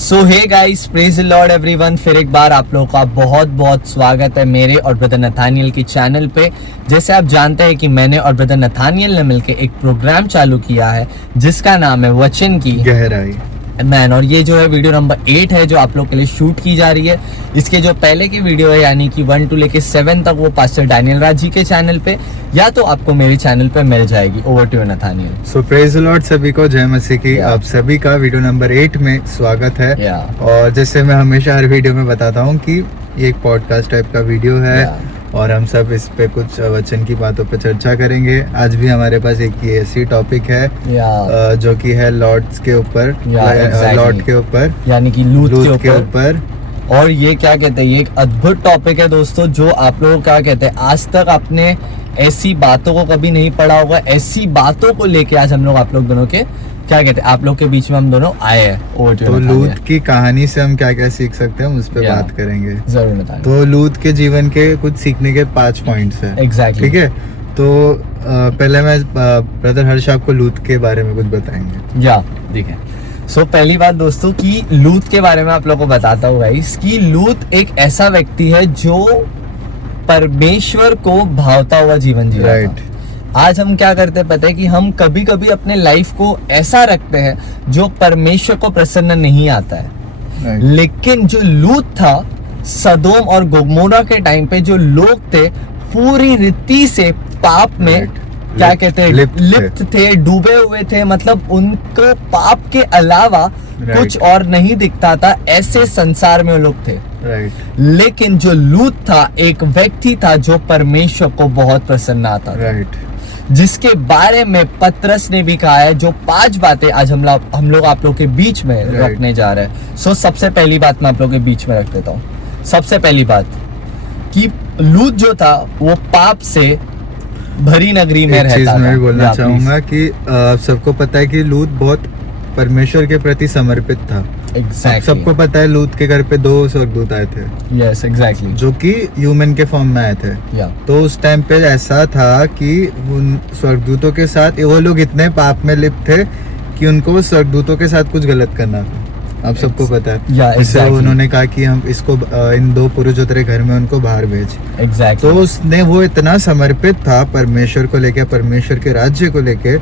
So hey guys, praise the lord everyone. फिर एक बार आप लोगों का बहुत बहुत स्वागत है मेरे और ब्रदर नथानियल के चैनल पे। जैसे आप जानते हैं कि मैंने और ब्रदर नथानियल ने मिलकर एक प्रोग्राम चालू किया है जिसका नाम है वचन की गहराई मैन। और ये जो है वीडियो नंबर 8 है जो आप लोग के लिए शूट की जा रही है। इसके जो पहले की वीडियो है यानी कि 1 to लेके 7 तक वो पास्टर डैनियल राज जी के चैनल पे या तो आपको मेरे चैनल पे मिल जाएगी। Over to Nathaniel. So praise the lord, सभी को जय मसीह की। आप सभी का वीडियो नंबर 8 में स्वागत है। और जैसे मैं हमेशा हर वीडियो में बताता हूँ कि ये एक पॉडकास्ट टाइप का वीडियो है और हम सब इस पे कुछ वचन की बातों पे चर्चा करेंगे। आज भी हमारे पास एक ये ऐसी टॉपिक है जो कि है लॉर्ड्स के ऊपर, लॉर्ड के ऊपर यानी कि लूत के ऊपर। और ये क्या कहते हैं, ये एक अद्भुत टॉपिक है दोस्तों जो आप लोग क्या कहते हैं आज तक आपने ऐसी बातों को कभी नहीं पढ़ा होगा। ऐसी बातों को लेके आज हम लोग आप लोग दोनों के क्या कहते हैं आप लोग के बीच में हम दोनों आए हैं। तो लूत की कहानी से हम क्या क्या सीख सकते हैं उस पर बात करेंगे जरूर बताएं। तो लूत के जीवन के कुछ सीखने के 5 पॉइंट्स हैं। एग्जैक्टली ठीक है, तो पहले मैं ब्रदर हर्ष आपको लूत के बारे में कुछ बताएंगे। देखिए सो पहली बात दोस्तों कि लूत के बारे में आप लोगों को बताता हूँ गाइस कि लूत एक ऐसा व्यक्ति है जो परमेश्वर को भावता हुआ जीवन जी रहा था। आज हम क्या करते हैं पता है कि हम कभी कभी अपने लाइफ को ऐसा रखते हैं जो परमेश्वर को प्रसन्न नहीं आता है। लेकिन जो लूत था, सदोम और गोमोरा के टाइम पे जो लोग थे पूरी रीति से पाप में क्या कहते हैं लिप्त थे, डूबे हुए थे। मतलब उनको पाप के अलावा कुछ और नहीं दिखता था, ऐसे संसार में वो लोग थे। लेकिन जो लूत था एक व्यक्ति था जो परमेश्वर को बहुत प्रसन्न आता था, जिसके बारे में पतरस ने भी कहा है। जो 5 बातें आज हम लोग आप लोग के बीच में रखने जा रहे हैं। सो सबसे पहली बात मैं आप लोग के बीच में रख देता हूँ। सबसे पहली बात कि लूत जो था वो पाप से भरी नगरी में रहता था। मैं बोलना चाहूंगा कि सबको पता है कि लूत बहुत परमेश्वर के प्रति समर्पित था। Exactly. सबको पता है लूत के घर पे 2 स्वर्गदूत आए थे। Yes, exactly. जो कि ह्यूमन के फॉर्म में आए थे। तो उस टाइम पे ऐसा था कि उन स्वर्गदूतों के साथ वो लोग इतने पाप में लिप्त थे कि उनको स्वर्गदूतों के साथ कुछ गलत करना था। आप सबको पता है। exactly. उन्होंने कहा कि हम इसको इन 2 पुरुष जो तेरे घर में उनको बाहर भेज। exactly. तो उसने वो इतना समर्पित था परमेश्वर को लेके, परमेश्वर के राज्य को लेके।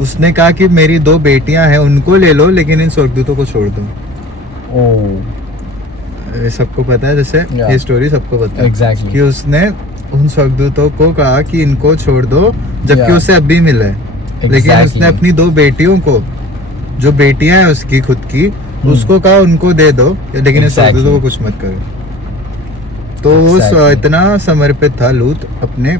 उसने कहा कि मेरी 2 बेटियां हैं उनको ले लो लेकिन इन स्वर्गदूतों को छोड़ दो। ये सबको पता है, जैसे ये स्टोरी सबको पता है। exactly. कि उसने उन स्वर्गदूतों को कहा कि इनको छोड़ दो जबकि उसे अभी मिला है। लेकिन उसने अपनी 2 बेटियों को, जो बेटियां हैं उसकी खुद की, उसको कहा उनको दे दो लेकिन स्वर्गदूतों को कुछ मत करो। तो वो इतना समर्पित था लूत अपने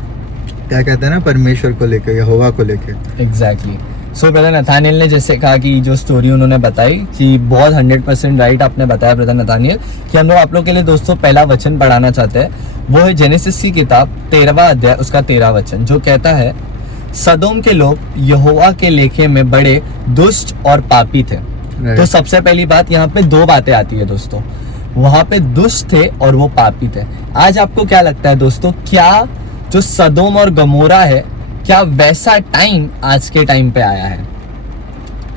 क्या कहते हैं ना परमेश्वर को लेकर, यहोवा को लेकर। एग्जैक्टली। सो ब्रदर नथानियल ने जैसे कहा कि जो स्टोरी उन्होंने बताई कि बहुत 100% राइट आपने बताया ब्रदर नथानियल कि हम लोग आप लोग के लिए दोस्तों पहला वचन पढ़ाना चाहते हैं। वो है जेनेसिस की किताब 13वां अध्याय उसका 13 वचन जो कहता है, सदोम के लोग यहोवा के लेखे में बड़े दुष्ट और पापी थे। तो सबसे पहली बात यहाँ पे 2 बातें आती है दोस्तों। वहां पे दुष्ट थे और वो पापी थे। आज आपको क्या लगता है दोस्तों, क्या जो सदोम और गमोरा है क्या वैसा टाइम आज के टाइम पे आया है?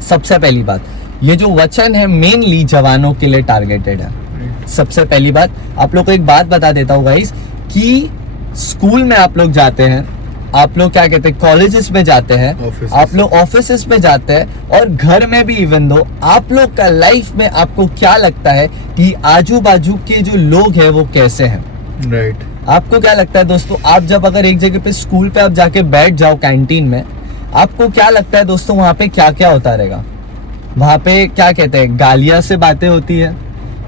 सबसे पहली बात, ये जो वचन है मेनली जवानों के लिए टारगेटेड है। सबसे पहली बात आप लोग को एक बात बता देता हूँ गाइस कि स्कूल में आप लोग जाते हैं, आप लोग क्या कहते हैं कॉलेजेस में जाते हैं, आप लोग ऑफिसेस में जाते हैं और घर में भी इवन दो आप लोग का लाइफ में आपको क्या लगता है कि आजू बाजू के जो लोग हैं वो कैसे हैं? राइट। आपको क्या लगता है दोस्तों, आप जब अगर एक जगह पे स्कूल पे आप जाके बैठ जाओ कैंटीन में, आपको क्या लगता है दोस्तों वहां पे क्या क्या होता रहेगा? वहां पे क्या कहते हैं गालियां से बातें होती है,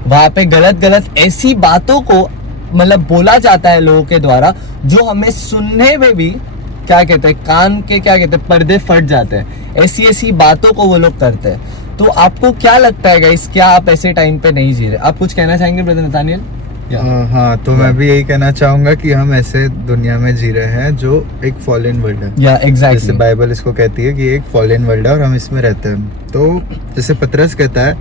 वहां पे गलत गलत ऐसी बातों को मतलब बोला जाता है लोगों के द्वारा जो हमें सुनने में भी क्या कहते हैं कान के क्या कहते हैं पर्दे फट जाते हैं। ऐसी ऐसी बातों को वो लोग करते हैं। तो आपको क्या लगता है गाइस, क्या आप ऐसे टाइम पे नहीं जी रहे? आप कुछ कहना चाहेंगे ब्रदर नथानियल? हाँ, तो मैं भी यही कहना चाहूंगा कि हम ऐसे दुनिया में जी रहे हैं जो एक फॉलन वर्ल्ड है। एग्जैक्टली। जैसे बाइबल इसको कहती है कि एक फॉलन वर्ल्ड है और हम इसमें रहते हैं। तो जैसे पतरस कहता है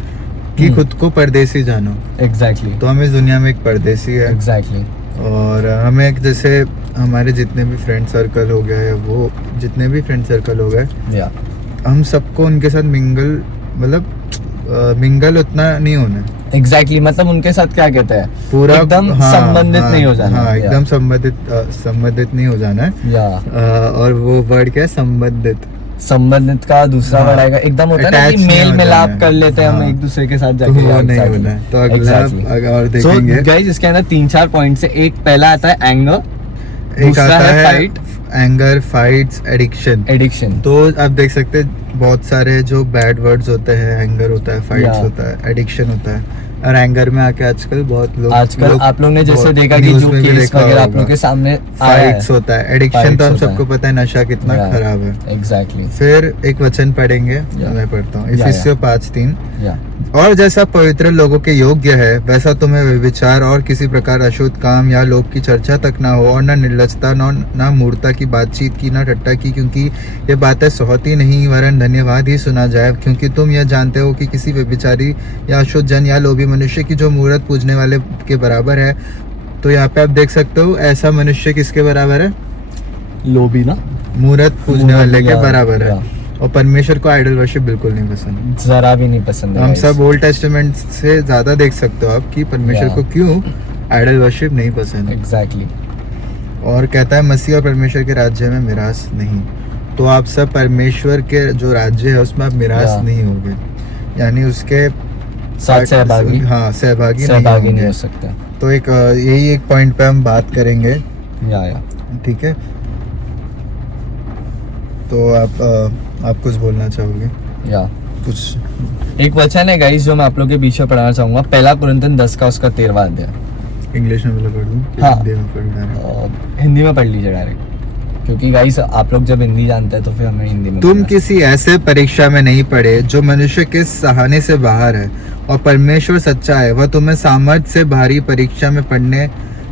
कि खुद को परदेसी जानो। एग्जैक्टली। तो हम इस दुनिया में एक परदेसी है। एग्जैक्टली। और हमें जैसे हमारे जितने भी फ्रेंड सर्कल हो गए, वो जितने भी फ्रेंड सर्कल हो गए, हम सबको उनके साथ मिंगल मतलब मिंगल उतना नहीं होना। एग्जैक्टली मतलब उनके साथ क्या कहते हैं पूरा एकदम संबंधित नहीं हो जाना। हाँ, एकदम संबंधित नहीं हो जाना है। या और वो वर्ड क्या है, संबंधित का दूसरा वर्ड आएगा एकदम होता है ना कि Attach नहीं मेल हो मिलाप जाना है। कर लेते हैं हम हाँ। एक दूसरे के साथ तो जाके। वो नहीं होना है। तो अगला और देखेंगे। गाइस इसके अंदर 3-4 पॉइंट्स है। एक पहला आता है एंगर, एक दूसरा आता है है फाइट, एंगर, फाइट्स, एडिक्शन। तो आप देख सकते हैं बहुत सारे जो बैड वर्ड्स होते हैं, एंगर होता है, फाइट्स Yeah. होता है, एडिक्शन होता है। और एंगर में आके आजकल बहुत लोग आप लोग ने जैसे बहुत देखा कि न्यूज़ जो में भी केस देखा वगैरह आप होगा। लोग के सामने आया है। फाइट्स होता है, एडिक्शन Fights तो हम होता है। सबको पता है नशा कितना Yeah. खराब है। एग्जैक्टली फिर एक वचन पढ़ेंगे, Yeah. मैं पढ़ता हूँ, Yeah, इफिसियों 5:3। या और जैसा पवित्र लोगों के योग्य है, वैसा तुम्हें व्यभिचार और किसी प्रकार अशुद्ध काम या लोभ की चर्चा तक ना हो, और न निर्लजता, न मूर्ता की बातचीत की, न ठट्टा की, क्योंकि ये बातें सोहती नहीं वरन धन्यवाद ही सुना जाए। क्योंकि तुम यह जानते हो कि किसी व्यभिचारी या अशुद्ध जन या लोभी मनुष्य की जो मूर्त पूजने वाले के बराबर है। तो यहाँ पे आप देख सकते हो ऐसा मनुष्य किसके बराबर है, लोभी ना, मूर्त पूजने वाले के या, बराबर है। या। और परमेश्वर को आइडल वर्शिप बिल्कुल नहीं पसंद। जरा भी नहीं पसंद है हम guys। सब ओल्ड टेस्टामेंट से ज्यादा देख सकते हो आप कि परमेश्वर Yeah. को क्यों आइडल वर्शिप नहीं पसंद। एग्जैक्टली और कहता है मसीह और परमेश्वर के राज्य में मिरास नहीं। तो आप सब परमेश्वर के जो राज्य है उसमें आप मिरास Yeah. नहीं होगे, यानी उसके साथ सहभागी हाँ सहभागी नहीं नहीं हो होंगे। सकते। तो एक यही एक पॉइंट पे हम बात करेंगे, या ठीक है। तो आप कुछ बोलना चाहोगे? या कुछ एक वचन है गाइस जो मैं आप लोग के बीच में पढ़ाना चाहूंगा, पहला कुरिन्थियन 10 का उसका 13वां अध्याय। इंग्लिश में बोला पढ़ दूं? हाँ। हिंदी में पढ़ डायरेक्ट? हिंदी में पढ़ लीजिए डायरेक्ट, क्योंकि गाइस आप लोग जब हिंदी जानते हैं तो फिर हमें हिंदी में तुम पढ़ना किसी ऐसे परीक्षा में नहीं पड़े जो मनुष्य के सहाने से बाहर है, और परमेश्वर सच्चा है, वह तुम्हें सामर्थ्य से भारी परीक्षा में पढ़ने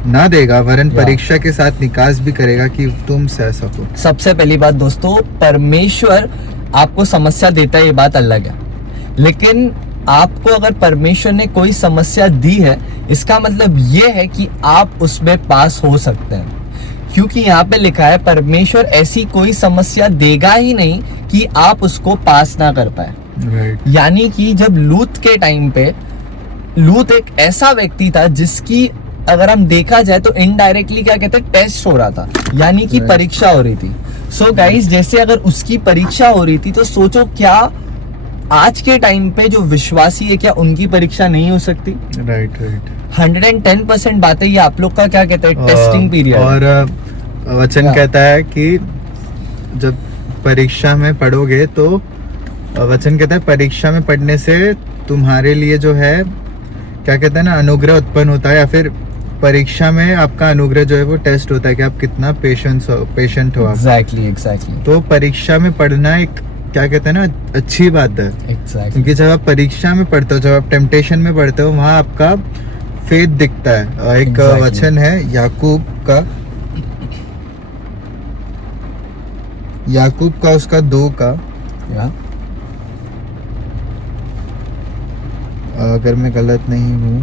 ना देगा, वरन या। परीक्षा के साथ निकास भी करेगा कि तुम सह सको। सबसे पहली बात दोस्तों, परमेश्वर आपको समस्या देता है, ये बात अलग है। लेकिन आपको अगर परमेश्वर ने कोई समस्या दी है, इसका मतलब ये है कि आप उसमें पास हो सकते हैं, क्योंकि यहाँ पे लिखा है परमेश्वर ऐसी कोई समस्या देगा ही नहीं कि आप उसको पास ना कर पाए। राइट। यानी कि जब लूत के टाइम पे, लूत एक ऐसा व्यक्ति था जिसकी अगर हम देखा जाए तो इनडायरेक्टली क्या कहते हैं, टेस्ट हो रहा था, यानी कि Right. परीक्षा हो रही थी। सो गाइस जैसे अगर उसकी परीक्षा हो रही थी, तो सोचो क्या आज के टाइम पे जो विश्वासी है, क्या उनकी परीक्षा नहीं हो सकती? राइट राइट 110% बात है। ये आप लोग का क्या कहते हैं, टेस्टिंग पीरियड। और वचन या। कहता है कि जब परीक्षा में पढ़ोगे तो वचन कहता है परीक्षा में पढ़ने से तुम्हारे लिए जो है क्या कहते हैं ना, अनुग्रह उत्पन्न होता है, या फिर परीक्षा में आपका अनुग्रह जो है वो टेस्ट होता है कि आप कितना पेशेंट हो आप। एग्जैक्टली तो परीक्षा में पढ़ना एक क्या कहते हैं ना, अच्छी बात है। एग्जैक्टली क्योंकि जब आप परीक्षा में पढ़ते हो, जब आप टेम्पटेशन में पढ़ते हो, वहाँ आपका फेथ दिखता है। एक Exactly. वचन है याकूब का उसका 2 का, अगर मैं गलत नहीं हूँ,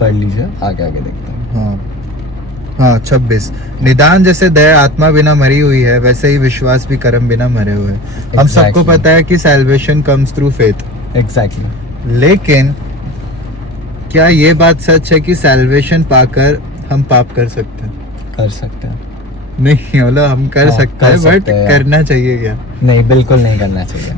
पढ़ लीजिए, आगे आगे देखते हैं। हाँ 26। निदान जैसे दया आत्मा बिना मरी हुई है, वैसे ही विश्वास भी कर्म बिना मरे हुए हैं। हम सबको Exactly. पता है कि salvation comes through faith, exactly लेकिन क्या ये बात सच है कि सैल्वेशन पाकर हम पाप कर सकते हैं? कर सकते हैं। नहीं, मतलब हम कर हाँ, सकते कर हैं, बट सकते हैं। करना चाहिए क्या? नहीं, बिल्कुल नहीं करना चाहिए।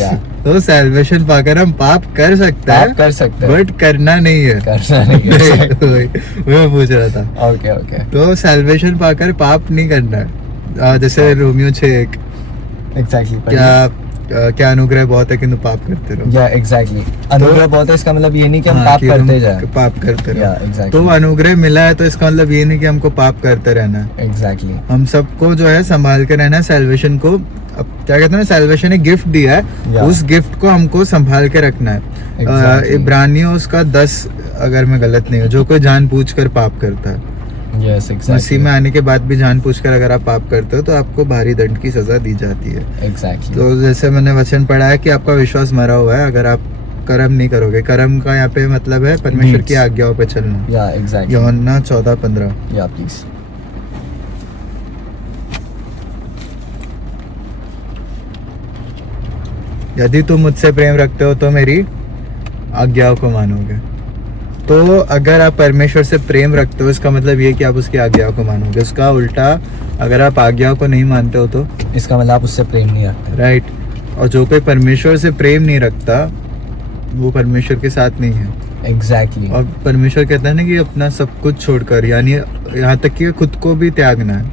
या तो सैल्वेशन पाकर हम पाप कर सकते आप हैं, कर सकते हैं, बट करना नहीं है। करना नहीं है। वही मैं पूछ रहा था। ओके ओके तो सैल्वेशन पाकर पाप नहीं करना है। जैसे रोमियो 6:1, एग्जैक्टली क्या अनुग्रह बहुत है किंतु पाप करते रहो। या एग्जैक्टली अनुग्रह बहुत है, इसका मतलब ये नहीं कि हम हाँ, पाप कि करते हम जाए। पाप करते या रहो। एग्जैक्टली तो अनुग्रह मिला है तो इसका मतलब ये नहीं कि हमको पाप करते रहना है। एग्जैक्टली हम सबको जो है संभाल के रहना है सैल्वेशन को। अब क्या कहते हैं ना, सैल्वेशन एक गिफ्ट दिया है, Yeah. उस गिफ्ट को हमको संभाल के रखना है। Exactly. इब्रानियों उसका 10 अगर मैं गलत नहीं हूँ, जो कोई जानबूझकर पाप करता है, यस मसीह एग्जैक्टली में आने के बाद भी जानबूझकर अगर आप पाप करते हो तो आपको भारी दंड की सजा दी जाती है। एग्जैक्टली तो जैसे मैंने वचन पढ़ा है कि आपका विश्वास मरा हुआ है अगर आप कर्म नहीं करोगे। कर्म का यहाँ पे मतलब है परमेश्वर Deeds. की आज्ञाओं पे चलना। या एग्जैक्टली यूहन्ना 14:15। या प्लीज यदि तुम मुझसे प्रेम रखते हो तो मेरी आज्ञाओं को मानोगे। तो अगर आप परमेश्वर से प्रेम रखते हो इसका मतलब ये कि आप उसकी आज्ञाओं को मानोगे। उसका उल्टा, अगर आप आज्ञाओं को नहीं मानते हो तो इसका मतलब आप उससे प्रेम नहीं रखते। राइट। और जो कोई परमेश्वर से प्रेम नहीं रखता वो परमेश्वर के साथ नहीं है। एग्जैक्टली। और परमेश्वर कहता है ना कि अपना सब कुछ छोड़कर, यानी यहाँ तक कि खुद को भी त्यागना है।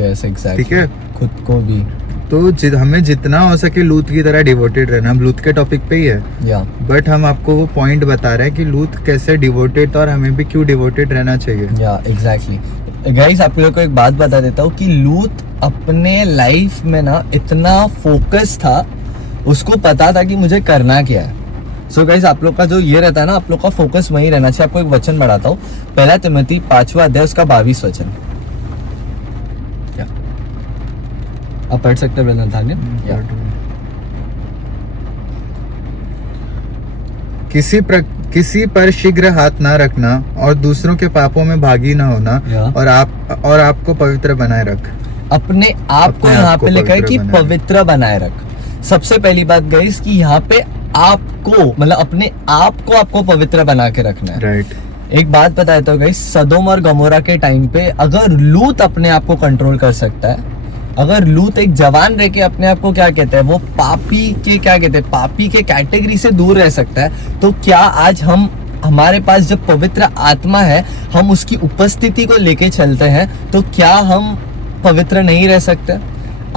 Yes exactly. ठीक है, खुद को भी। तो हमें जितना हो सके लूत की तरह डिवोटेड रहना। हम लूत के टॉपिक पे ही है, या बट हम आपको वो पॉइंट बता रहे हैं कि लूत कैसे डिवोटेड था और हमें भी क्यों डिवोटेड रहना चाहिए। या एग्जैक्टली। गाइस आप लोगों को एक बात बता देता हूँ कि लूत अपने लाइफ में ना इतना फोकस था, उसको पता था कि मुझे करना क्या है। सो गाइस आप लोग का जो ये रहता है ना, आप लोग का फोकस वही रहना चाहिए। आपको एक वचन बढ़ाता हूँ, 1 तिमोथी 5वां अध्याय उसका 22 वचन। आप पढ़ सकते हैं ब्रदर नाथानियल? किसी पर शीघ्र हाथ ना रखना और दूसरों के पापों में भागी ना होना, और आपको पवित्र बनाए रख। अपने आप को यहाँ पे लिखा है कि पवित्र बनाए रख। सबसे पहली बात गाइस कि यहाँ पे आपको मतलब अपने आप को आपको पवित्र बना के रखना है। राइट। एक बात बताया तो गाइस, सदोम और गमोरा के टाइम पे अगर लूत अपने आप को कंट्रोल कर सकता है, अगर लूत एक जवान रह के अपने आप को क्या कहते हैं, वो पापी के क्या कहते हैं, पापी के कैटेगरी से दूर रह सकता है, तो क्या आज हम, हमारे पास जब पवित्र आत्मा है, हम उसकी उपस्थिति को लेके चलते हैं, तो क्या हम पवित्र नहीं रह सकते?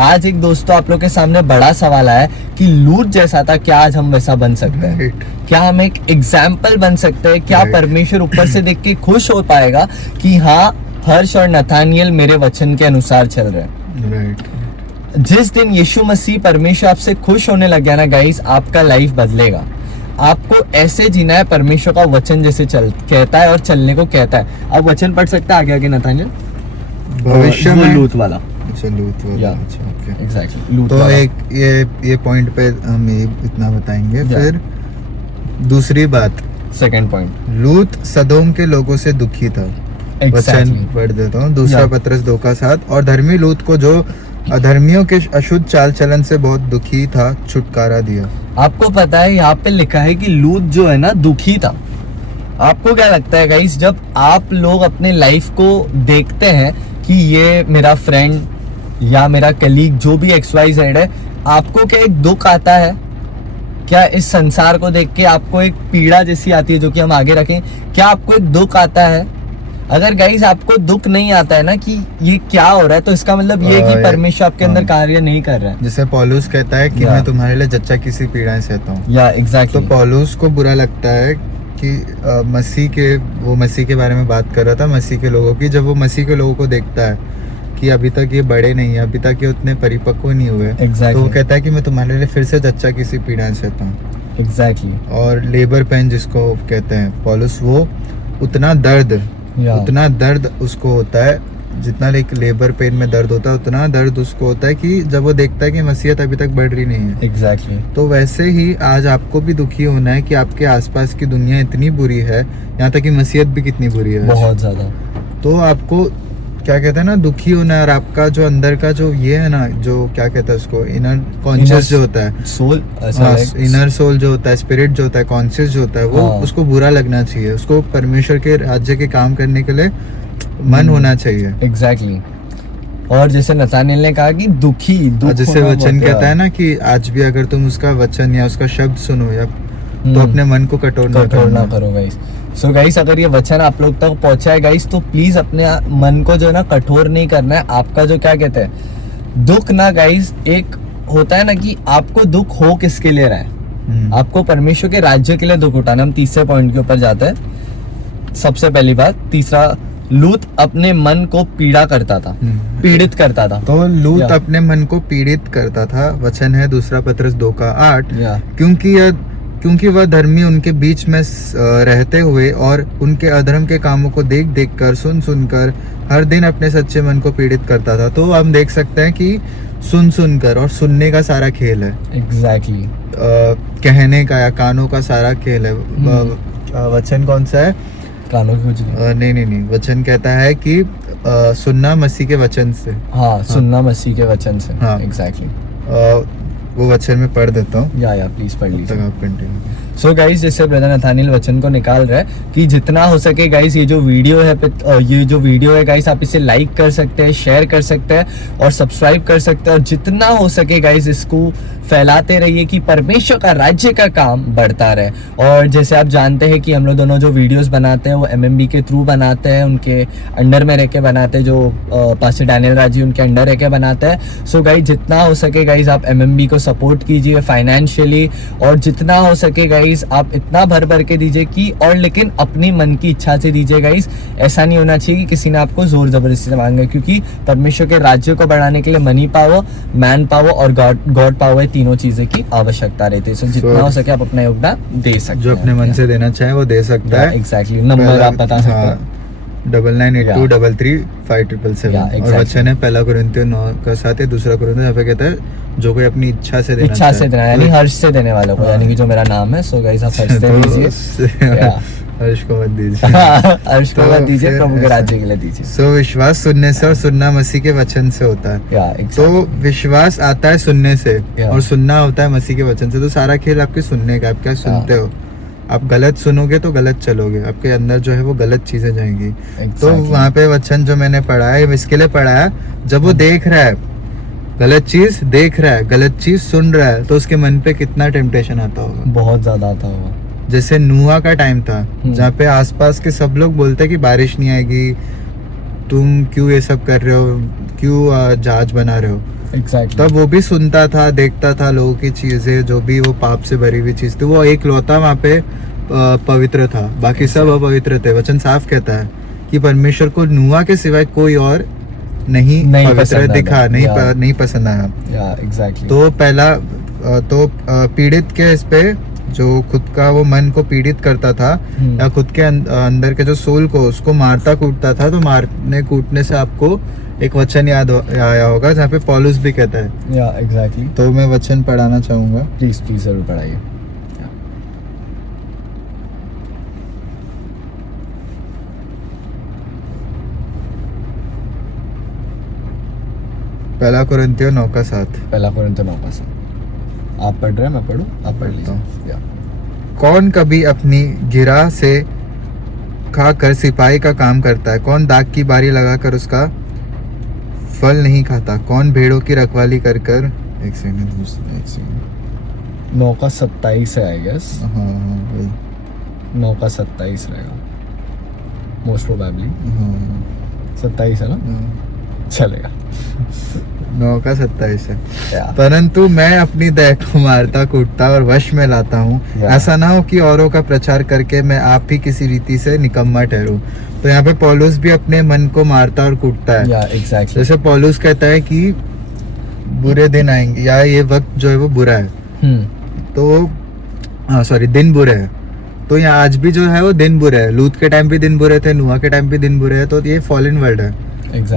आज एक दोस्तों आप लोग के सामने बड़ा सवाल आया कि लूत जैसा था, क्या आज हम वैसा बन सकते हैं? क्या हम एक एग्जाम्पल बन सकते हैं? क्या परमेश्वर ऊपर से देख के खुश हो पाएगा कि हाँ, हर्ष और नथानियल मेरे वचन के अनुसार चल रहे हैं? जिस दिन यीशु मसीह परमेश्वर आपसे खुश होने लग गया ना गाइस, आपका लाइफ बदलेगा। आपको ऐसे जीना है परमेश्वर का वचन जैसे कहता है और चलने को कहता है। अब वचन पढ़ सकता है आगे नाथानियल? भविष्य में लूत वाला। अच्छा, लूत वाला। अच्छा, ओके, एग्जैक्टली। लूत तो वाला। एक ये पॉइंट पे हम इतना बताएंगे। फिर दूसरी बात, सेकंड पॉइंट, लूत सदोम के लोगों से दुखी था। वचन पढ़ देता हूँ, 2 पत्रस 2:7। और धर्मी लूत को जो अधर्मियों के अशुद्ध चाल चलन से बहुत दुखी था, छुटकारा दिया। आपको पता है यहाँ पे लिखा है कि लूत जो है ना दुखी था। आपको क्या लगता है गाइस, जब आप लोग अपने लाइफ को देखते हैं कि ये मेरा फ्रेंड या मेरा कलीग जो भी XYZ है, आपको क्या एक दुख आता है? क्या इस संसार को देख के आपको एक पीड़ा जैसी आती है जो कि हम आगे रखें? क्या आपको एक दुख आता है? अगर गाइस आपको दुख नहीं आता है ना कि ये क्या हो रहा है, तो इसका मतलब ये कि परमेश्वर आपके अंदर कार्य नहीं कर रहा है। जैसे पौलुस कहता है कि मैं तुम्हारे लिए जच्चा किसी पीड़ाएं सहता हूँ। या एग्जैक्टली। तो पौलुस को बुरा लगता है कि मसीह के बारे में बात कर रहा था, मसीह के लोगों की। जब वो मसीह के लोगों को देखता है कि अभी तक ये बड़े नहीं है, अभी तक ये उतने परिपक्व नहीं हुए, तो वो कहता है कि मैं तुम्हारे लिए फिर से जच्चा किसी पीड़ाएं सहता हूँ। एग्जैक्टली। और लेबर पेन जिसको कहते हैं पौलुस, वो उतना दर्द उसको होता है, जितना एक लेबर पेन में दर्द होता है उतना दर्द उसको होता है कि जब वो देखता है कि मसीहत अभी तक बढ़ रही नहीं है। एग्जैक्टली। तो वैसे ही आज आपको भी दुखी होना है कि आपके आसपास की दुनिया इतनी बुरी है, यहाँ तक कि मसीहत भी कितनी बुरी है, बहुत ज्यादा। तो आपको क्या कहते हैं ना, दुखी होना है। और आपका जो अंदर का जो ये है ना, जो क्या कहते हैं उसको, इनर कॉन्शियस जो होता है, सोल, इनर सोल जो होता है, स्पिरिट जो होता है, कॉन्शियस जो होता है, वो उसको बुरा लगना चाहिए। उसको परमेश्वर के राज्य के काम करने के लिए मन होना चाहिए। एग्जैक्टली। और जैसे नथानियल ने कहा कि दुखी जैसे वचन कहता है ना कि आज भी अगर तुम उसका वचन या उसका शब्द सुनो या तो अपने मन को कठोर ना करो गाइस। सो गाइस, अगर ये वचन आप लोग तक पहुंचा है गाइस, तो प्लीज अपने मन को जो है ना कठोर नहीं करना है। आपका जो क्या कहते हैं दुख ना गाइस, एक होता है ना कि आपको दुख हो किसके लिए रहा है, आपको परमेश्वर के राज्य के लिए दुख उठाना। हम तीसरे पॉइंट के ऊपर जाते हैं। सबसे पहली बात, तीसरा, लूत अपने मन को पीड़ित करता था। तो लूत अपने मन को पीड़ित करता था। वचन है 2 पत्रस 2:8, क्योंकि वह धर्मी उनके बीच में रहते हुए और उनके अधर्म के कामों को देख कर सुन कर हर दिन अपने सच्चे मन को पीड़ित करता था। तो हम देख सकते हैं कि सुन कर, और सुनने का सारा खेल है। एग्जैक्टली। कहने का या कानों का सारा खेल है। वचन कौन सा है? कानों की कुछ नहीं, वचन कहता है कि सुनना मसीह के वचन से। हाँ, सुनना मसीह के वचन से। हाँ, एग्जैक्टली। वो वचन में पढ़ देता हूँ, या प्लीज पढ़ तब लीजिए। तक आप कंटिन्यू। सो गाइस, जैसे ब्रदर नथानियल वचन को निकाल रहा है कि जितना हो सके गाइस ये जो वीडियो है गाइस, आप इसे लाइक कर सकते हैं, शेयर कर सकते हैं और सब्सक्राइब कर सकते हैं, और जितना हो सके गाइस इसको फैलाते रहिए कि परमेश्वर का राज्य का काम बढ़ता रहे। और जैसे आप जानते हैं कि हम लोग दोनों जो वीडियोस बनाते हैं वो MMB के थ्रू बनाते हैं, उनके अंडर में रह के बनाते हैं, जो पास्टर डैनियल राजी उनके अंडर रह के बनाते हैं। सो गाइस, जितना हो सके गाइस आप MMB को सपोर्ट कीजिए फाइनेंशियली, और जितना हो सके गाइस आप इतना भर के दीजिए कि, और लेकिन अपनी मन की इच्छा से दीजिए गाइस। ऐसा नहीं होना चाहिए कि किसी ने आपको जोर जबरदस्ती से मांगे, क्योंकि परमेश्वर के राज्य को बढ़ाने के लिए मनी पावर, मैन पावर और गॉड पावर, तीनों चीजें की आवश्यकता रहती है। सो जितना हो सके आप अपना योगदान दे सकते हैं, जो अपने मन से देना चाहे वो दे सकता है। एग्जैक्टली, नंबर आप बता सकते हैं 9982335577। और वचन है 1 कुरिन्थियों 9:7, दूसरा कुरिन्थियों यहाँ पे कहता है जो कोई अपनी इच्छा से देना यानी हर्ष से देने वालों को, यानी कि जो मेरा नाम है। सो गाइस आप हर्ष से दीजिए, हर्ष को मत दीजिए, हर्ष को मत दीजिए, प्रभु के राज्य के लिए दीजिए। सो विश्वास सुनने से और सुनना मसीह के वचन से होता है। तो विश्वास आता है सुनने से और सुनना होता है मसीह के वचन से। तो सारा खेल आपके सुनने का, आप क्या सुनते हो। आप गलत सुनोगे तो गलत चलोगे, आपके अंदर जो है वो गलत चीजें जाएंगी। तो वहाँ पे वचन जो मैंने पढ़ा है इसके लिए पढ़ा है, जब वो देख रहा है गलत चीज, देख रहा है गलत चीज, सुन रहा है, तो उसके मन पे कितना टेम्पटेशन आता होगा, बहुत ज्यादा आता होगा। जैसे नूहा का टाइम था जहाँ पे आसपास के सब लोग बोलते कि बारिश नहीं आएगी, तुम क्यों ये सब कर रहे हो, क्यों जहाज बना रहे हो। तब वो भी सुनता था, देखता था लोगों की चीजें, जो भी वो पाप से भरी हुई चीज थी, वो एक लौता वहाँ पे पवित्र था, बाकी सब अपवित्र थे। वचन साफ कहता है कि परमेश्वर को नूहा के सिवाय कोई और नहीं पवित्र दिखा, नहीं पसंद आया। तो पहला तो पीड़ित के इस पे जो खुद का वो मन को पीड़ित करता था या खुद के अंदर के जो सोल को उसको मारता कूटता था, तो मारने कूटने से आपको एक वचन याद आया होगा जहाँ पे पौलुस भी कहता है। तो मैं वचन पढ़ाना चाहूंगा, प्लीज जरूर पढ़ाइए। पहला कुरिन्थियों 9:7। आप पढ़ रहे हैं, मैं पढ़ूं? आप पढ़ लीजिए। कौन कभी अपनी गिरा से खाकर सिपाही का काम करता है, कौन दाग की बारी लगाकर उसका फल नहीं खाता, कौन भेड़ों की रखवाली कर कर 9:27 है आई गेस। 9:27 रहेगा मोस्ट प्रोबेबली। 27 है ना, चलेगा। 9:27 है। परंतु मैं अपनी दया को मारता कूटता और वश में लाता हूँ, ऐसा ना हो कि औरों का प्रचार करके मैं आप ही किसी रीति से निकम्मा ठहरूं। तो यहाँ पे पौलुस भी अपने मन को मारता और कूटता है। जैसे पौलुस कहता है कि बुरे दिन आएंगे या ये वक्त जो है वो बुरा है, तो दिन बुरे है। तो यहाँ आज भी जो है वो दिन बुरे है। लूत के टाइम भी दिन बुरे थे, नूहा के टाइम भी दिन बुरे है। तो ये फॉलन वर्ल्ड है।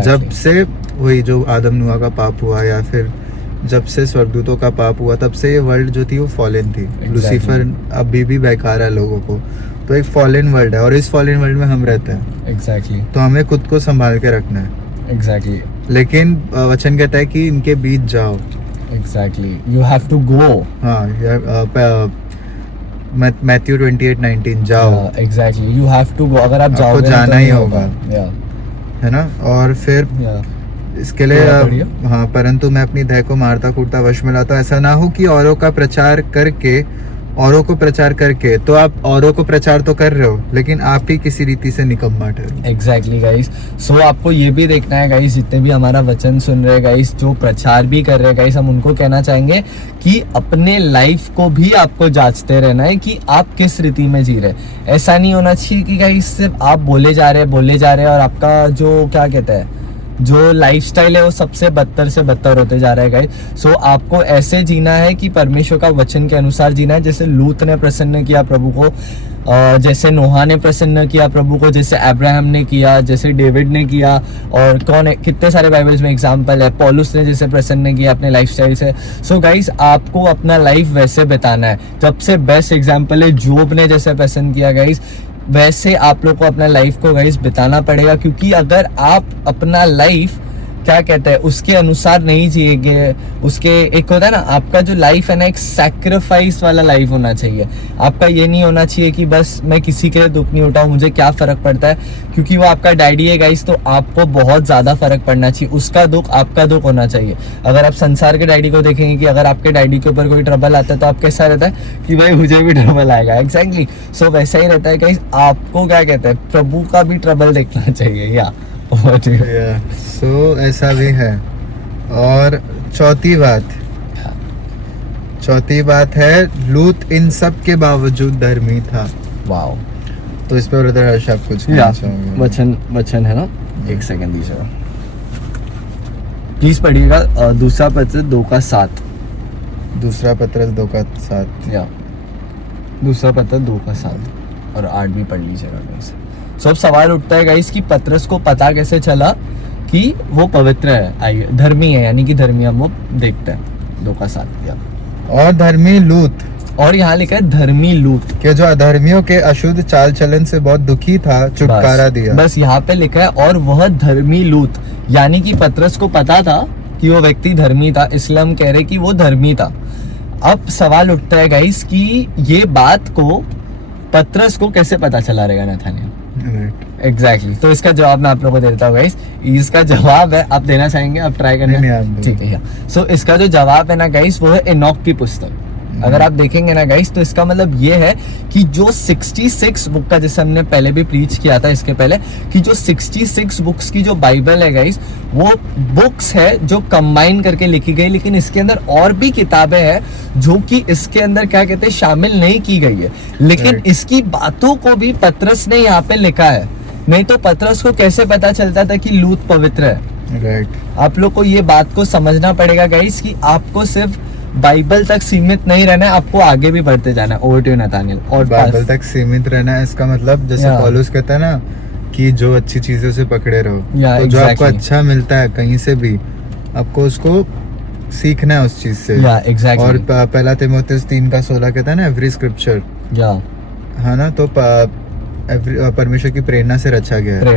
जब से वही जो आदम नूहा का पाप हुआ या फिर जब से स्वर्गदूतों का पाप हुआ, तब से ये वर्ल्ड जो थी वो फॉलन थी। लूसीफर अभी भी बेकार है लोगों को। तो एक फॉलन वर्ल्ड है और इस फॉलन वर्ल्ड में हम रहते हैं। तो हमें खुद को संभाल के रखना है। लेकिन वचन कहता है कि इनके बीच जाओ। You have to go. Matthew 28:19 जाओ। You have to go. अगर आप जाओगे आपको जाना ही होगा, है ना। और फिर इसके लिए हाँ, परंतु मैं अपनी दया को मारता कूटता वश में लाता, ऐसा ना हो कि औरों को प्रचार करके, तो आप औरों को प्रचार तो कर रहे हो लेकिन आप ही किसी रीति से निकम्मा ठहरो। Exactly guys. सो आपको ये भी देखना है गाइस, जितने भी हमारा वचन सुन रहे गाइस, जो प्रचार भी कर रहे गाइस, हम उनको कहना चाहेंगे कि अपने लाइफ को भी आपको जांचते रहना है कि आप किस रीति में जी रहे। ऐसा नहीं होना चाहिए कि गाइस सिर्फ आप बोले जा रहे हैं और आपका जो क्या कहते हैं जो लाइफस्टाइल है वो सबसे बदतर से बदतर होते जा रहा है गाइस। सो आपको ऐसे जीना है कि परमेश्वर का वचन के अनुसार जीना है, जैसे लूत ने प्रसन्न किया प्रभु को, जैसे नोहा ने प्रसन्न किया प्रभु को, जैसे अब्राहम ने किया, जैसे डेविड ने किया, और कितने सारे बाइबल्स में एग्जाम्पल है। पौलुस ने जैसे प्रसन्न किया अपने लाइफस्टाइल से। सो गाइस आपको अपना लाइफ वैसे बिताना है। सबसे बेस्ट एग्जाम्पल है जोब ने जैसे प्रसन्न किया गाइस, वैसे आप लोग को अपना लाइफ को गाइस बिताना पड़ेगा। क्योंकि अगर आप अपना लाइफ क्या कहते हैं उसके अनुसार नहीं जिएंगे, उसके एक होता है ना आपका जो लाइफ है ना, एक सैक्रिफाइस वाला लाइफ होना चाहिए आपका। ये नहीं होना चाहिए कि बस मैं किसी के लिए दुख नहीं उठाऊं, मुझे क्या फर्क पड़ता है, क्योंकि वो आपका डैडी है गाइस, तो आपको बहुत ज्यादा फर्क पड़ना चाहिए। उसका दुख आपका दुख होना चाहिए। अगर आप संसार के डैडी को देखेंगे कि अगर आपके डैडी के ऊपर कोई ट्रबल आता है तो आप कैसा रहता है कि भाई मुझे भी ट्रबल आएगा। एग्जैक्टली सो वैसा ही रहता है गाइस, आपको क्या कहते हैं प्रभु का भी ट्रबल देखना चाहिए या सो ऐसा भी है। और चौथी बात है लूत इन सब के बावजूद धर्मी था। वाओ। तो इस पे ब्रदर हर्ष आप कुछ कहना चाहोगे? वचन है ना, एक सेकंड दीजिएगा प्लीज पढ़िएगा। दूसरा पत्र 2:7। दूसरा पत्र 2:7 या दूसरा पत्र 2:7 और 8 भी पढ़ लीजिएगा गाइस। सब सवाल उठता है गाइस कि पत्रस को पता कैसे चला कि वो पवित्र है, धर्मी है, यानी कि धर्मी हम वो देखते हैं 2:7 या। और धर्मी लूत, और यहाँ लिखा है धर्मी लूत के जो अधर्मियों के अशुद्ध चाल चलन से बहुत दुखी था, छुटकारा दिया। बस यहाँ पे लिखा है और वह धर्मी लूत, यानी कि पत्रस को पता था कि वो व्यक्ति धर्मी था, इस्लाम कह रहे कि वो धर्मी था। अब सवाल उठता है गाइस कि ये बात को पत्रस को कैसे पता चला रहेगा नथानियल? एग्जैक्टली तो इसका जवाब मैं आप लोगों को देता हूँ गाइस। इसका जवाब है, आप देना चाहेंगे, आप ट्राई करना, ठीक है। सो इसका जो जवाब है ना गाइस वो है एनोक की पुस्तक। अगर आप देखेंगे ना गाइस तो इसका मतलब ये है कि जो 66 बुक का, जैसे हमने पहले भी प्रीच किया था इसके पहले, कि जो 66 बुक्स की जो बाइबल है गाइस वो बुक्स है जो कंबाइन करके लिखी गई, लेकिन इसके अंदर और भी किताबें हैं जो कि इसके अंदर क्या कहते हैं शामिल नहीं की गई है, लेकिन इसकी बातों को भी पत्रस ने यहाँ पे लिखा है। नहीं तो पत्रस को कैसे पता चलता था कि लूत पवित्र है? आप लोग को ये बात को समझना पड़ेगा गाइस कि आपको सिर्फ बाइबल तक सीमित नहीं रहना है, आपको आगे भी बढ़ते जाना है। Over to Nathaniel. और बाइबल तक सीमित रहना है, इसका मतलब जैसे पौलुस कहता है ना कि जो अच्छी चीजों से पकड़े रहो, तो जो आपको अच्छा मिलता है कहीं से भी आपको उसको सीखना है उस चीज से। और पहला तीमुथियुस 3:16 कहता है ना एवरी स्क्रिप्चर, है ना, तो परमेश्वर की प्रेरणा से रचा गया है।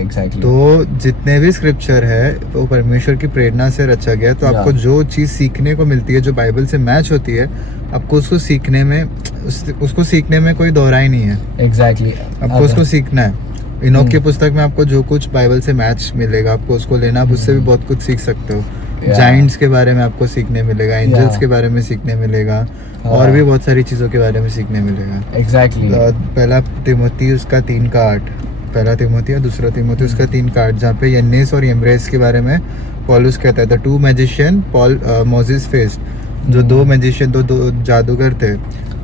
एग्जैक्टली तो जितने भी स्क्रिप्चर है वो परमेश्वर की प्रेरणा से रचा गया है। तो आपको जो चीज सीखने को मिलती है जो बाइबल से मैच होती है, आपको उसको सीखने में कोई दोहराई नहीं है। एग्जैक्टली आपको उसको सीखना है। इनोक की पुस्तक में आपको जो कुछ बाइबल से मैच मिलेगा आपको उसको लेना, आप उससे भी बहुत कुछ सीख सकते हो। जाइंट्स के बारे में आपको सीखने मिलेगा, एंजल्स के बारे में सीखने मिलेगा, और भी बहुत सारी चीजों के बारे में सीखने मिलेगा। एग्जैक्टली पहला तीमुथियुस का 3:8, पहला तीमुथियुस दूसरा तीमुथियुस का 3:8, जहाँ पे यन्नेस और यम्ब्रेस के बारे में पौलुस कहता है the two magician Moses faced, जो दो मैजिशियन दो जादूगर थे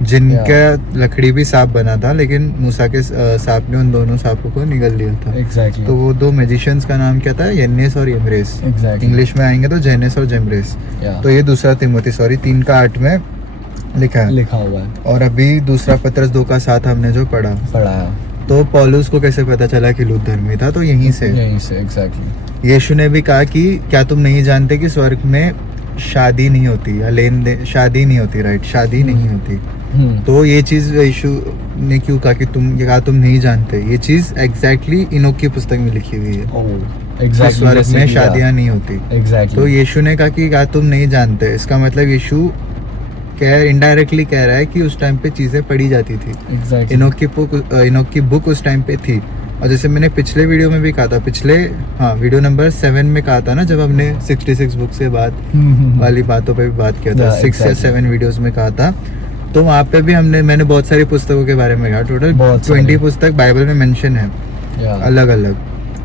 जिनका लकड़ी भी सांप बना था, लेकिन मूसा के सांप ने उन दोनों सांपों को निगल लिया था। एग्जैक्टली तो वो दो मैजिशियंस का नाम क्या था? यन्नेस और यम्ब्रेस। इंग्लिश में आएंगे तो जेनेस और जेम्ब्रेस। तो ये दूसरा तीमुथियुस 3:8 में लिखा हुआ है। और अभी दूसरा पत्रस 2:7 हमने जो पढ़ा तो पौलुस को कैसे पता चला कि लूत धर्मी था? तो यहीं से एग्जैक्टली यीशु ने भी कहा कि क्या तुम नहीं जानते कि स्वर्ग में शादी नहीं होती या लेन देन शादी नहीं होती, राइट? शादी नहीं होती। तो ये चीज यीशु ने क्यों कहा कि तुम नहीं जानते? ये चीज एग्जैक्टली इनोक की पुस्तक में लिखी हुई है। स्वर्ग में शादियां नहीं होती। तो यीशु ने कहा कि क्या तुम नहीं जानते, इसका मतलब यीशु इनडायरेक्टली कह रहा है कि उस टाइम पे चीजें पढ़ी जाती थी। इनोक की बुक उस टाइम पे थी। और जैसे मैंने पिछले वीडियो में भी कहा था, वीडियो नंबर 7 में कहा था ना, जब हमने 66 बुक से वाली बातों पे भी बात किया था, 6 या 7 वीडियोस में कहा था। तो वहाँ पे भी मैंने बहुत सारी पुस्तकों के बारे में कहा, टोटल 20 पुस्तक बाइबल में मेंशन है अलग अलग।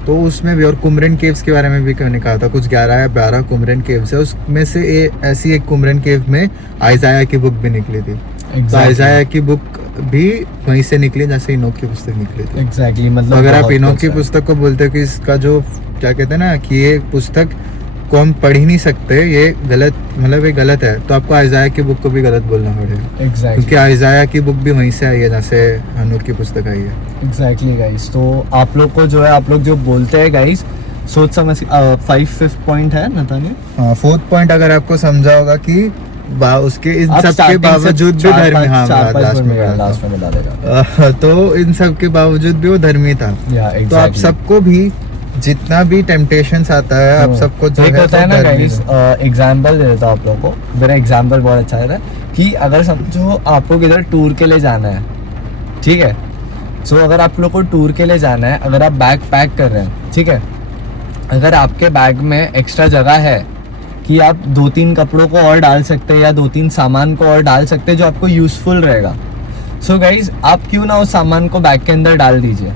तो उसमें भी, और कुमरन केव्स के बारे में भी मैंने कहा था, कुछ 11 या 12 कुमरन केव्स है। उसमें से ऐसी एक कुमरन केव में आइजाया की बुक भी निकली थी। तो आइजाया की बुक भी वहीं से निकली जहाँ से इनोक की पुस्तक निकली थी। एग्जैक्टली मतलब अगर आप इनोक की पुस्तक को बोलते हो कि इसका जो क्या कहते हैं ना कि ये पुस्तक को हम पढ़ ही नहीं सकते, ये गलत, मतलब ये गलत है, तो आपको आइजाया की बुक को भी गलत बोलना पड़ेगा। एग्जैक्टली क्योंकि आइजाया की बुक भी वहीं से आई है जहाँ से हनोक की पुस्तक आई है। एग्जैक्टली गाइस, तो आप लोग को जो है, आप लोग जो बोलते हैं गाइस, सोच समझ 5th पॉइंट है नथानियल। हाँ, 4th पॉइंट अगर आपको समझा होगा कि उसके इन सब के बावजूद भी धर्मी, लास्ट में तो इन सब के बावजूद भी वो धर्मी था। तो आप सबको भी जितना भी टेम्पटेशंस आता है आप सबको जो एक है होता है ना गाइस, एग्जांपल दे देता हूँ आप लोगों को, मेरा एग्जांपल बहुत अच्छा है कि अगर समझो आपको किधर टूर के लिए जाना है, ठीक है, सो अगर आप लोग को टूर के लिए जाना है, अगर आप बैग पैक कर रहे हैं, ठीक है, अगर आपके बैग में एक्स्ट्रा जगह है कि आप 2-3 कपड़ों को और डाल सकते हैं या 2-3 सामान को और डाल सकते हैं जो आपको यूजफुल रहेगा, सो गाइज आप क्यों ना उस सामान को बैग के अंदर डाल दीजिए,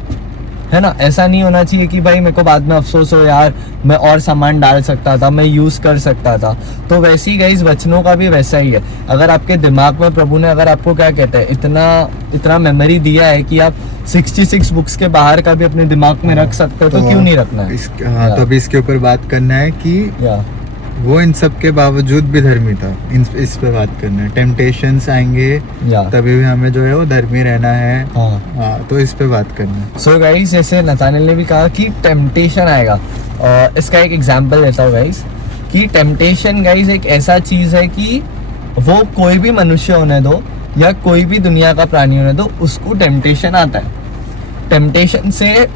है ना। ऐसा नहीं होना चाहिए कि भाई मेरे को बाद में अफसोस हो यार मैं और सामान डाल सकता था, मैं यूज कर सकता था। तो वैसे ही गाइज वचनों का भी वैसा ही है। अगर आपके दिमाग में प्रभु ने अगर आपको क्या कहते हैं इतना मेमोरी दिया है कि आप 66 बुक्स के बाहर का भी अपने दिमाग में रख सकते हो, तो क्यों नहीं रखना है। हाँ, तो अभी इसके ऊपर बात करना है कि वो इन सब के बावजूद भी धर्मी था, इस पे बात करना है। टेम्पटेशंस आएंगे तभी भी हमें जो है वो धर्मी रहना है। हाँ, तो इस पे बात करना है। सो गाइस, जैसे नतानियल ने भी कहा कि टेम्पटेशन आएगा, इसका एक एग्जांपल देता हूँ गाइस कि टेम्पटेशन गाइस एक ऐसा चीज है कि वो कोई भी मनुष्य होने दो या कोई भी दुनिया का प्राणी होने दो, उसको टेम्पटेशन आता है। टेम्पटेशन से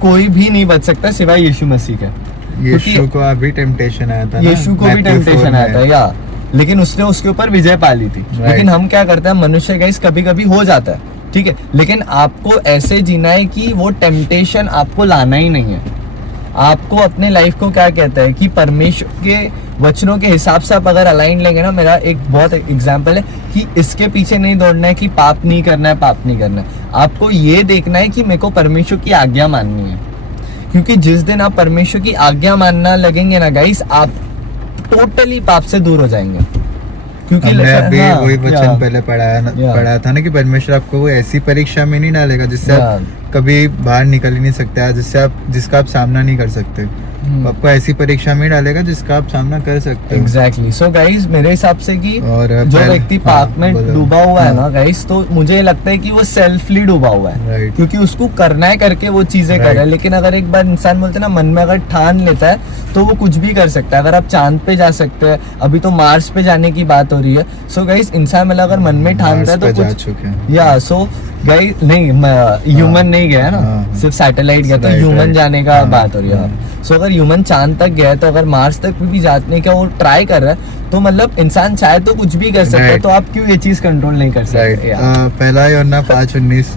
कोई भी नहीं बच सकता सिवाय यीशु मसीह के। यीशु को अभी टेम्पटेशन आया था, यीशु को भी टेम्पटेशन आया था या, लेकिन उसने उसके ऊपर विजय पा ली थी। लेकिन हम क्या करते हैं, मनुष्य गाइस कभी कभी हो जाता है, ठीक है, लेकिन आपको ऐसे जीना है कि वो टेम्पटेशन आपको लाना ही नहीं है। आपको अपने लाइफ को क्या कहता है कि परमेश्वर के वचनों के हिसाब से आप अगर अलाइन लेंगे ना, मेरा एक बहुत एग्जांपल है कि इसके पीछे नहीं दौड़ना है कि पाप नहीं करना है, पाप नहीं करना है। आपको ये देखना है कि मेरे को परमेश्वर की आज्ञा माननी है, क्योंकि जिस दिन आप परमेश्वर की आज्ञा मानना लगेंगे ना गाइस, आप टोटली पाप से दूर हो जाएंगे। क्योंकि हमने अभी वही वचन पहले पढ़ा था ना कि परमेश्वर आपको वो ऐसी परीक्षा में नहीं डालेगा जिससे आप कभी बाहर निकल ही नहीं सकते, जिसका आप सामना नहीं कर सकते। आपको ऐसी परीक्षा में डालेगा जिसका आप सामना कर सकते हो। एग्जैक्टली। सो गाइस, मेरे हिसाब से कि जो व्यक्ति पाप में डूबा हुआ है ना गाइस, तो मुझे लगता है कि वो सेल्फली डूबा हुआ है, क्योंकि उसको करना है करके वो चीजें कर रहा है। लेकिन अगर एक बार इंसान बोलते ना मन में अगर ठान लेता है तो वो कुछ भी कर सकता है। अगर आप चांद पे जा सकते हैं, अभी तो मार्स पे जाने की बात हो रही है। सो गाइस, इंसान मतलब अगर मन में ठानता है तो कुछ या सो गाइस नहीं, ह्यूमन नहीं गया ना, सिर्फ सैटेलाइट गया, तो ह्यूमन जाने का बात हो रही है। सो अगर ह्यूमन चांद तक गया है, तो अगर मार्स तक भी जाने का वो ट्राई कर रहा है, तो मतलब इंसान चाहे तो कुछ भी कर सकता है। तो आप क्यों ये चीज कंट्रोल नहीं कर सकते? पहला यूहन्ना 5:19,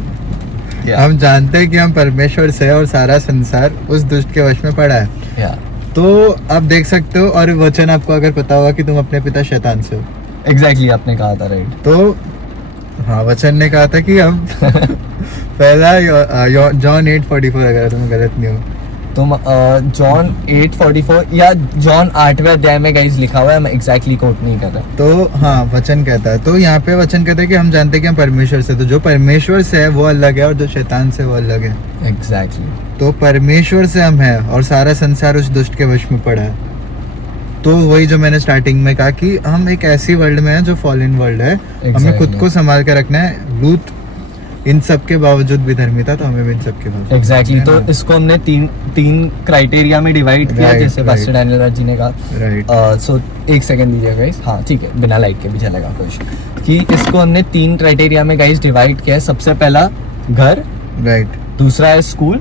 हम जानते हैं कि हम परमेश्वर से और सारा संसार उस दुष्ट के वश में पड़ा है। तो आप देख सकते हो, और वचन आपको अगर पता होगा कि तुम अपने पिता शैतान से हो। एग्जैक्टली, आपने कहा था, राइट। तो हाँ, वचन ने कहा था कि हम पहला जॉन 8:44, अगर तुम गलत नहीं हो तुम जॉन 8:44 या जॉन 8वें अध्याय में गाइस लिखा हुआ है, मैं एग्जैक्टली कोट नहीं कर रहा। तो हाँ, वचन कहता है, तो यहाँ पे वचन कहता है कि हम जानते हैं कि हम परमेश्वर से, तो जो परमेश्वर से है वो अलग है और जो शैतान से वो अलग है। एग्जैक्टली। तो परमेश्वर से हम हैं और सारा संसार उस दुष्ट के वश में पड़ा है। तो वही जो मैंने स्टार्टिंग में कहा कि हम एक ऐसी वर्ल्ड में है जो फॉलन वर्ल्ड है। हमें खुद को संभाल के रखना है। लूत इन सब के बावजूद भी धर्मी था, तो हमें भी इन सब के बावजूद। एग्जैक्टली। तो इसको हमने तीन क्राइटेरिया में डिवाइड किया, जैसे पास्टर डैनियल राज जी ने कहा। सो एक सेकंड दीजिए गाइस। हाँ ठीक है, बिना लाइक के भी चलेगा कुछ। कि इसको हमने 3 क्राइटेरिया में गाइस डिवाइड किया है। सबसे पहला घर, राइट, दूसरा है स्कूल,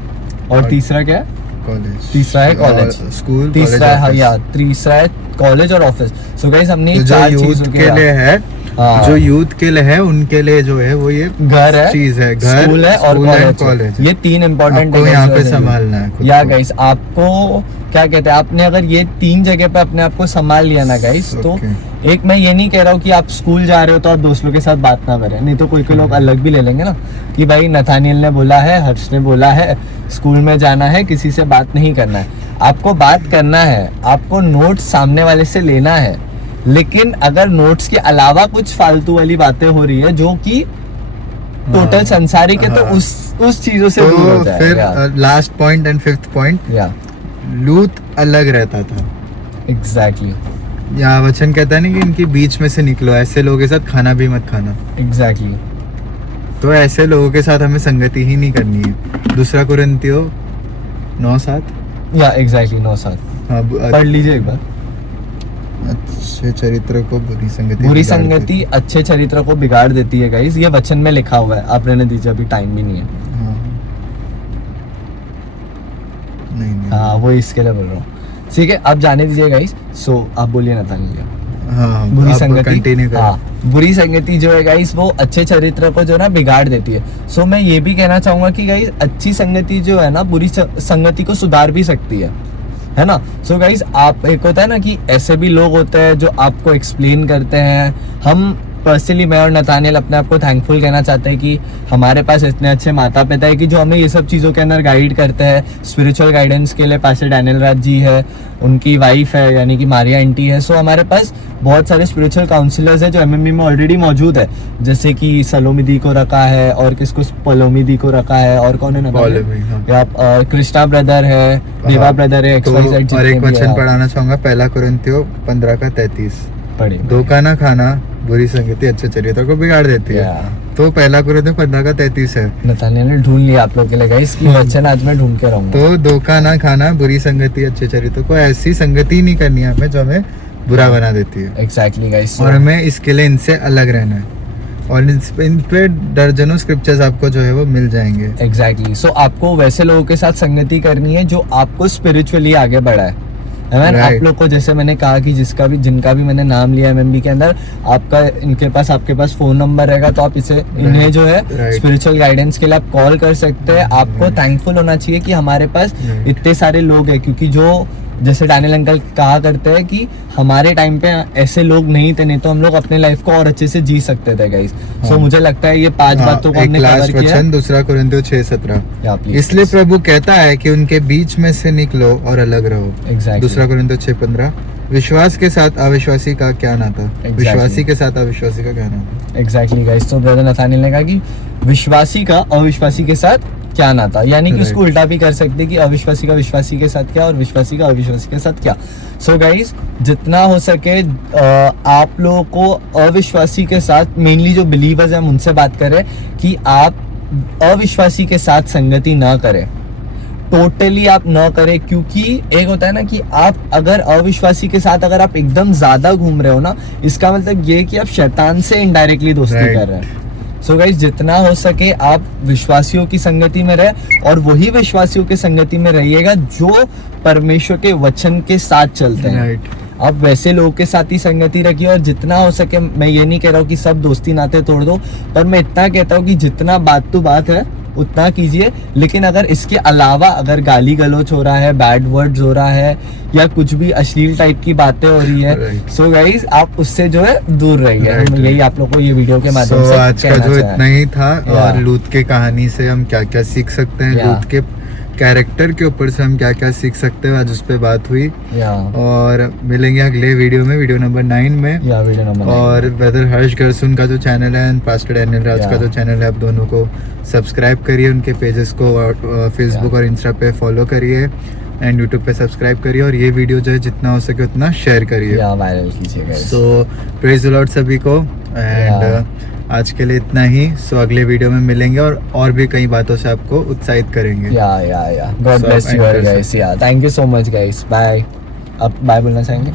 और तीसरा क्या है? कॉलेज। तीसरा है कॉलेज, स्कूल, तीसरा है या तीसरा है कॉलेज और ऑफिस। सो गाइस, हमने तो 4 चीजों के लिए है, जो यूथ के लिए है, उनके लिए जो है वो ये घर है, चीज है, घर, स्कूल है और कॉलेज। ये 3 इम्पोर्टेंट है, यहाँ पे संभालना है या गाइस। आपको क्या कहते हैं, आपने अगर ये 3 जगह पे अपने आप को संभाल लिया ना गाइस, तो एक मैं ये नहीं कह रहा हूँ कि आप स्कूल जा रहे हो तो आप दोस्तों के साथ बात ना करें, नहीं तो कोई लोग अलग भी ले लेंगे ना कि भाई नथानियल ने बोला है, हर्ष ने बोला है, स्कूल में जाना है, किसी से बात नहीं करना है। आपको बात करना है, आपको नोट्स सामने वाले से लेना है, लेकिन अगर नोट्स के अलावा कुछ फालतू वाली बातें हो रही है जो कि टोटल संसारिक है, तो उस चीजों से दूर हो जाए। फिर last point and 5th point, लूत अलग रहता था। एग्जैक्टली। यहाँ वचन कहता है ना कि इनके बीच में से निकलो, ऐसे लोगों के साथ खाना भी मत खाना। एग्जैक्टली। तो ऐसे लोगों के साथ हमें संगति ही नहीं करनी है। 2 कुरिन्थियों 9:7 या एग्जैक्टली 9:7 पढ़ लीजिए एक बार। अच्छे चरित्र को बुरी संगति अच्छे चरित्र को बिगाड़ देती है गाइस। ये वचन में लिखा हुआ है, आप रहने दीजिए, अभी टाइम भी नहीं है। नहीं हाँ वो इसके लिए बोल रहा हूँ, ठीक है। अब जाने दीजिए गाइस। सो आप बोलिए नतानिया। हाँ, बुरी आप संगति, कंटिन्यू करो। हाँ बुरी संगति जो है गाइस वो अच्छे चरित्र को जो है ना बिगाड़ देती है। सो मैं ये भी कहना चाहूंगा कि गाइस अच्छी संगति जो है ना बुरी संगति को सुधार भी सकती है ना। सो गाइस आप, एक होता है ना कि ऐसे भी लोग होते हैं जो आपको एक्सप्लेन करते हैं। हम पर्सनली, मैं और नतानियल अपने आप को थैंकफुल कहना चाहते हैं कि हमारे पास इतने अच्छे माता पिता है कि जो हमें ये सब चीज़ों के अंदर गाइड करते हैं। स्पिरिचुअल गाइडेंस के लिए पास्टर डैनियल राज जी है, उनकी वाइफ है यानी कि मारिया आंटी है। सो हमारे पास बहुत सारे स्पिरिचुअल काउंसलर्स हैं जो एमएमबी में ऑलरेडी मौजूद है, जैसे कि सलोमी दी को रखा है और किसको पलोमी दी को रखा है, और कौन है ना, कृष्णा ब्रदर है, देवा ब्रदर है, तो और एक वचन पढ़ाना चाहूंगा, पहला कुरिन्थियों 15:33। पढ़े। धोखा ना खाना बुरी संगति अच्छे चरित्र को बिगाड़ देती है। तो पहला कुरिन्थियों 15:33 है। नतानियल ने ढूंढ लिया आप लोग के लिए गाइस, इसकी वचन आज मैं ढूंढ के रहूंगा। तो धोखा ना खाना, बुरी संगति अच्छे चरित्र को, ऐसी संगति नहीं करनी है हमें जो हमें बुरा बना देती है। Exactly guys. और हमें इसके लिए इनसे अलग रहना है, और इन पे दर्जनों स्क्रिप्चर्स आपको जो है वो मिल जाएंगे। एग्जैक्टली। सो आपको वैसे लोगों के साथ संगति करनी है जो आपको स्पिरिचुअली आगे बढ़ाए, है ना। आप लोग को, जैसे मैंने कहा कि जिनका भी मैंने नाम लिया एमएमबी के अंदर, आपके पास फोन नंबर रहेगा, तो आप इन्हें जो है स्पिरिचुअल गाइडेंस के लिए आप कॉल कर सकते हैं। आपको थैंकफुल होना चाहिए कि हमारे पास इतने सारे लोग हैं, क्योंकि जो जैसे डैनियल अंकल कहा करते हैं कि हमारे टाइम पे ऐसे लोग नहीं थे, नहीं तो हम लोग अपने लाइफ को और अच्छे से जी सकते थे गाइस। सो मुझे लगता है ये 5 बातों को हमने कवर किया। वचन दूसरा कुरिन्थियों 6:17। इसलिए प्रभु कहता है कि उनके बीच में से निकलो और अलग रहो। Exactly. दूसरा कुरिन्थियों 6:15। विश्वास के साथ अविश्वासी का क्या नाता? विश्वासी के साथ अविश्वासी का क्या नाता? Exactly guys. तो ब्रदर नथानियल ने कहा कि विश्वासी का अविश्वासी के साथ क्या नाता, यानी कि उसको उल्टा भी कर सकते कि अविश्वासी का विश्वासी के साथ क्या और विश्वासी का अविश्वासी के साथ क्या। सो गाइस जितना हो सके आप लोगों को अविश्वासी के साथ, मेनली जो बिलीवर्स हैं उनसे बात करें कि आप अविश्वासी के साथ संगति ना करें, टोटली आप न करें। क्योंकि एक होता है ना कि आप अगर अविश्वासी के साथ अगर आप एकदम ज्यादा घूम रहे हो ना, इसका मतलब ये कि आप शैतान से इनडायरेक्टली दोस्ती कर रहे हैं। सो गाइस जितना हो सके आप विश्वासियों की संगति में रहे, और वही विश्वासियों की संगति में रहिएगा जो परमेश्वर के वचन के साथ चलते हैं। आप वैसे लोगों के साथ ही संगति रखिए, और जितना हो सके, मैं ये नहीं कह रहा हूँ कि सब दोस्ती नाते तोड़ दो, पर मैं इतना कहता हूँ कि जितना बात तो बात है उतना कीजिए। लेकिन अगर इसके अलावा अगर गाली गलौच हो रहा है, बैड वर्ड्स हो रहा है, या कुछ भी अश्लील टाइप की बातें हो रही है, सो गाइस आप उससे जो है दूर रहिए। यही आप लोगों को ये वीडियो के माध्यम से आज का जो इतना ही था। और लूत के कहानी से हम क्या क्या सीख सकते हैं, लूत के कैरेक्टर के ऊपर से हम क्या क्या सीख सकते हैं, आज उस पर बात हुई। और मिलेंगे अगले वीडियो में, वीडियो नंबर 9 में। वीडियो नंबर और ब्रदर हर्ष गरसुन का जो चैनल है एंड पास्टर डैनियल राज का जो चैनल है, आप दोनों को सब्सक्राइब करिए, उनके पेजेस को फेसबुक और इंस्टा पे फॉलो करिए, एंड यूट्यूब पे सब्सक्राइब करिए, और ये वीडियो जो है जितना हो सके उतना शेयर करिए, वायरल कीजिए। सो प्रेज द लॉर्ड सभी को। एंड आज के लिए इतना ही। सो अगले वीडियो में मिलेंगे और भी कई बातों से आपको उत्साहित करेंगे। God bless you guys. Thank you so much guys. Bye. अब बाय बोलना चाहेंगे?